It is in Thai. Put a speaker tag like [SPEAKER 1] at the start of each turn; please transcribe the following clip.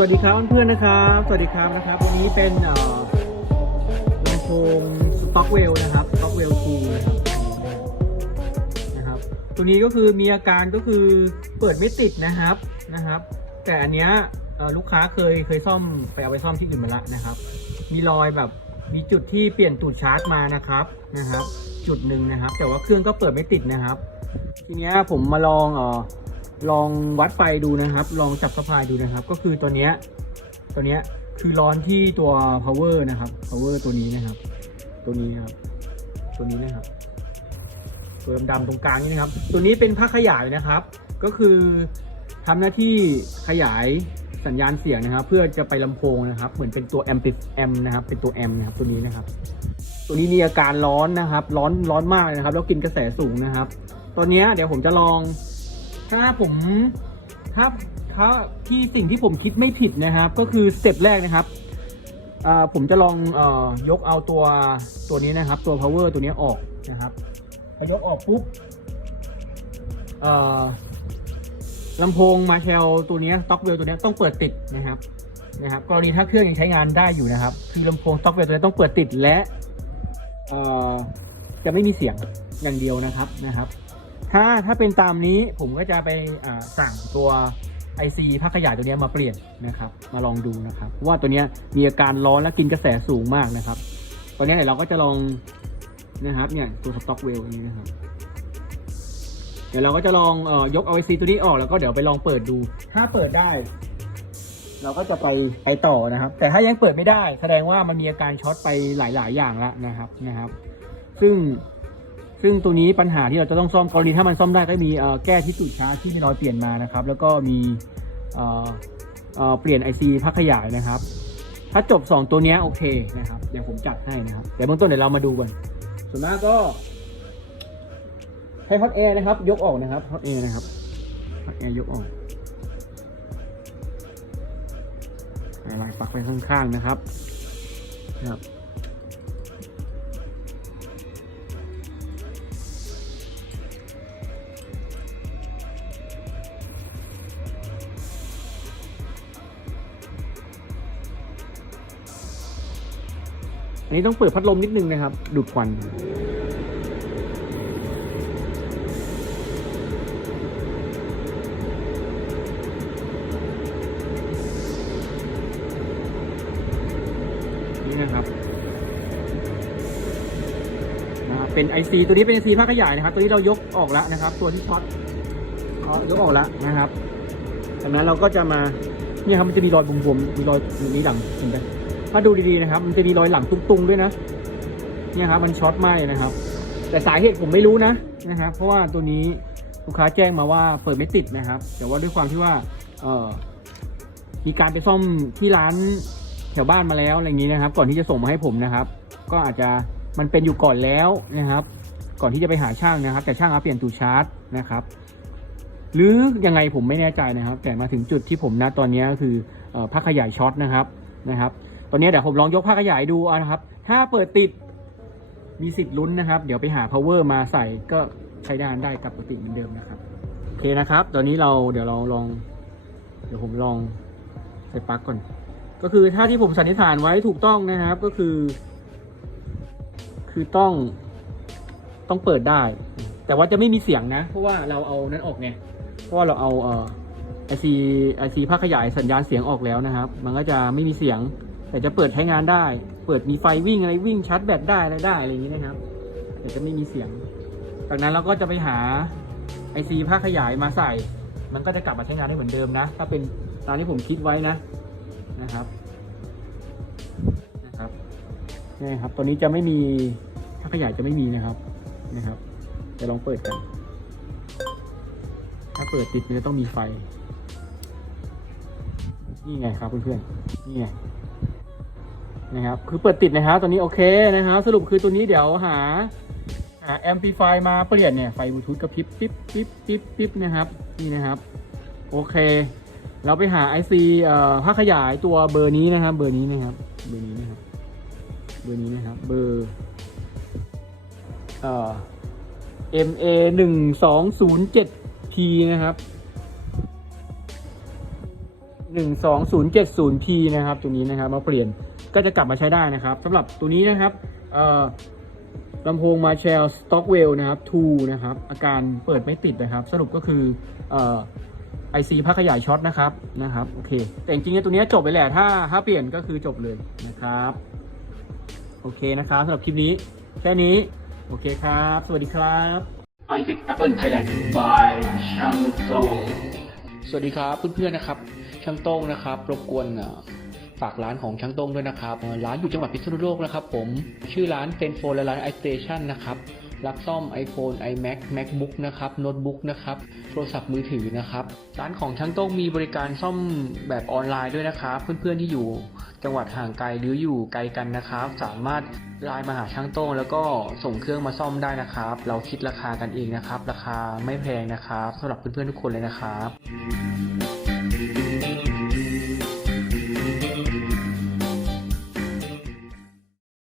[SPEAKER 1] วัสดีครับเพื่อนๆนะครับ สวัสดีครับนะครับ วันนี้เป็นลำโพงสต็อกเวลนะครับสต็อกเวลทูนะครับนะครับ ตัวนี้ก็คือมีอาการก็คือเปิดไม่ติดนะครับนะครับ แต่อันเนี้ยลูกค้าเคยเคยซ่อมไปเอาไปซ่อมที่อื่นมาล้วนะครับ มีรอยแบบมีจุดที่เปลี่ยนตูดชาร์จมานะครับนะครับ จุดหนึ่งนะครับ แต่ว่าเครื่องก็เปิดไม่ติดนะครับ ทีเนี้ยผมมาลองอ่อ ลองวัดไฟดูนะครับ ลองจับสะพายดูนะครับ ก็คือตัวเนี้ยตัวเนี้ยคือร้อนที่ตัว power นะครับ power ตัวนี้นะครับ ตัวนี้นะครับ ตัวนี้นะครับ ตัวดำๆตรงกลางนี่นะครับ ตัวนี้เป็นผ้าขยายนะครับ ก็คือทำหน้าที่ขยายสัญญาณเสียงนะครับ เพื่อจะไปลำโพงนะครับ เหมือนเป็นตัว amp amp นะครับ เป็นตัว amp นะครับ ตัวนี้นะครับ ตัวนี้มีอาการร้อนนะครับ ร้อนร้อนมากเลยนะครับ แล้วกินกระแสสูงนะครับตัวนี้เดี๋ยวผมจะลอง ถ้าผมถ้าถ้าที่สิ่งที่ผมคิดไม่ผิดนะครับ ก็คือสเต็ปแรกนะครับผมจะลองออยกเอาตัวตัวนี้นะครับ ตัว power ตัวนี้ออกนะครับพอยกออกปุ๊บลำโพงมาเชลตัวนี้ต็อกเวลตัวนี้ต้องเปิดติดนะครับนะครับกรณีถ้าเครื่องยังใช้งานได้อยู่นะครับ คือลำโพงต็อกเวลตัวนี้ต้องเปิดติดและจะไม่มีเสียงอย่างเดียวนะครับนะครับ ถ้าถ้าเป็นตามนี้ผมก็จะไปสั่งตัว IC ภาคขยายตัวนี้มาเปลี่ยนนะครับ มาลองดูนะครับ ว่าตัวนี้มีอาการร้อนและกินกระแสสูงมากนะครับ ตอนนี้เดี๋ยวเราก็จะลองนะครับเนี่ยตัวสต็อกเวลนี้นะครับ เดี๋ยวเราก็จะลองเอ่อยก IC ตัวนี้ออกแล้วก็เดี๋ยวไปลองเปิดดู ถ้าเปิดได้ เราก็จะไปไปต่อนะครับ แต่ถ้ายังเปิดไม่ได้ แสดงว่ามันมีอาการช็อตไปหลาย ๆ อย่างแล้วนะครับนะครับ ซึ่ง ซึ่งตัวนี้ปัญหาที่เราจะต้องซ่อมกรณีถ้ามันซ่อมได้ก็มีแก้ที่ตูดชาร์จที่มีรอยเปลี่ยนมานะครับ แล้วก็มีเเเปลี่ยน IC พักขยายนะครับ ถ้าจบ 2 ตัวนี้โอเคนะครับ เดี๋ยวผมจัดให้นะครับเดี๋ยวเบื้องต้นเดี๋ยวเรามาดูกันส่วนมากก็ให้ฮอตแอร์นะครับ ยกออกนะครับฮอตแอร์นะครับฮอตแอร์ยกออกลายปักไว้ข้างๆนะครับนะครับ อันนี้ต้องเปิดพัดลมนิดนึงนะครับ ดูดควัน นี่นะครับเป็น IC ตัวนี้เป็น IC ภาคขยายนะครับ ตัวนี้เรายกออกแล้วนะครับ ตัวที่ช็อตเขายกออกแล้วนะครับจากนั้นเราก็จะมาเนี่ยครับมันจะมีรอยบวมๆมีรอยอย่นี้ดังเห็นไหม ถ้าดูดีๆนะครับ มันจะมีรอยหลังตุงๆด้วยนะ เนี่ยครับ มันช็อตไหมนะครับ แต่สาเหตุผมไม่รู้นะนะครับเพราะว่าตัวนี้ลูกค้าแจ้งมาว่าเปิดไม่ติดนะครับ แต่ว่าด้วยความที่ว่าเออมีการไปซ่อมที่ร้านแถวบ้านมาแล้วอะไรอย่างนี้นะครับ ก่อนที่จะส่งมาให้ผมนะครับ ก็อาจจะมันเป็นอยู่ก่อนแล้วนะครับ ก่อนที่จะไปหาช่างนะครับ แต่ช่างเอาเปลี่ยนตูชาร์จนะครับ หรือยังไงผมไม่แน่ใจนะครับ แต่มาถึงจุดที่ผมนะตอนนี้ก็คือออพักขยายช็อตนะครับนะครับ ตอนนี้เดี๋ยวผมลองยกผ้าขยายดูนะครับ ถ้าเปิดติดมีสิทธิ์ลุ้นนะครับ เดี๋ยวไปหา power มาใส่ก็ใช้งานได้กับปกติเหมือนเดิมนะครับ โอเคนะครับ ตอนนี้เราเดี๋ยวเราลอง เดี๋ยวผมลองใส่ปลั๊กก่อน ก็คือถ้าที่ผมสันนิษฐานไว้ถูกต้องนะครับก็คือ คือต้องต้องเปิดได้ แต่ว่าจะไม่มีเสียงนะ เพราะว่าเราเอานั้นออกไง เพราะว่าเราเอาเอ่อไอซีไอซีภาคขยายสัญญาณเสียงออกแล้วนะครับ มันก็จะไม่มีเสียง แต่จะเปิดใช้งานได้ เปิดมีไฟวิ่งอะไรวิ่งชาร์จแบตได้อะไรได้อะไรอย่างนี้นะครับ แต่จะไม่มีเสียง จากนั้นเราก็จะไปหาไอซีภาขยายมาใส่ มันก็จะกลับมาใช้งานได้เหมือนเดิมนะ ถ้าเป็นตามที่ผมคิดไว้นะนะครับนะครับนี่ครับ ตัวนี้จะไม่มีภาขยายจะไม่มีนะครับนะครับจะลองเปิดกัน ถ้าเปิดติดมันจะต้องมีไฟ นี่ไงครับเพื่อนๆนี่ไง นะครับคือเปิดติดนะครับตัวนี้โอเคนะครับสรุปคือตัวนี้เดี๋ยวหาหาแอมพลิฟายมาเปลี่ยนเนี่ยไฟบลูทูธกระพริบปิ๊บปิ๊บปิ๊บปิ๊บนะครับนี่นะครับโอเค เราไปหา IC เอ่อภาขยายตัวเบอร์นี้นะครับ เบอร์นี้นะครับเบอร์นี้นะครับเบอร์นี้นะครับเบอร์เอ่อ MA หนึ่งสองศูนย์เจ็ด P นะครับ 12070T นะครับ ตัวนี้นะครับ มาเปลี่ยน ก็จะกลับมาใช้ได้นะครับสำหรับตัวนี้นะครับเอ่อลำโพง Marshall Stockwell นะครับ2นะครับ อาการเปิดไม่ติดนะครับ สรุปก็คือเอ่อ IC พักขยายช็อตนะครับนะครับโอเค แต่จริงๆตัวนี้จบไปแหละถ้าถ้าเปลี่ยนก็คือจบเลยนะครับ โอเคนะครับสำหรับคลิปนี้แค่นี้ โอเคครับ สวัสดีครับ
[SPEAKER 2] Isaac Apple Thailand by ช่างโต
[SPEAKER 3] สวัสดีครับเพื่อนๆนะครับช่างโต้งนะครับ รบกวนเอ่อ ฝากร้านของช่างโต้งด้วยนะครับ ร้านอยู่จังหวัดพิษณุโลกนะครับผม ชื่อร้านเฟนโฟและร้าน iStation นะครับ รับซ่อม iPhone iMac MacBook นะครับโน้ตบุ๊กนะครับ โทรศัพท์มือถือนะครับ ร้านของช่างโต้งมีบริการซ่อมแบบออนไลน์ด้วยนะครับ เพื่อนๆที่อยู่จังหวัดห่างไกลหรืออยู่ไกลกันนะครับ สามารถไลน์มาหาช่างโต้งแล้วก็ส่งเครื่องมาซ่อมได้นะครับ เราคิดราคากันเองนะครับ ราคาไม่แพงนะครับสำหรับเพื่อนๆทุกคนเลยนะครับ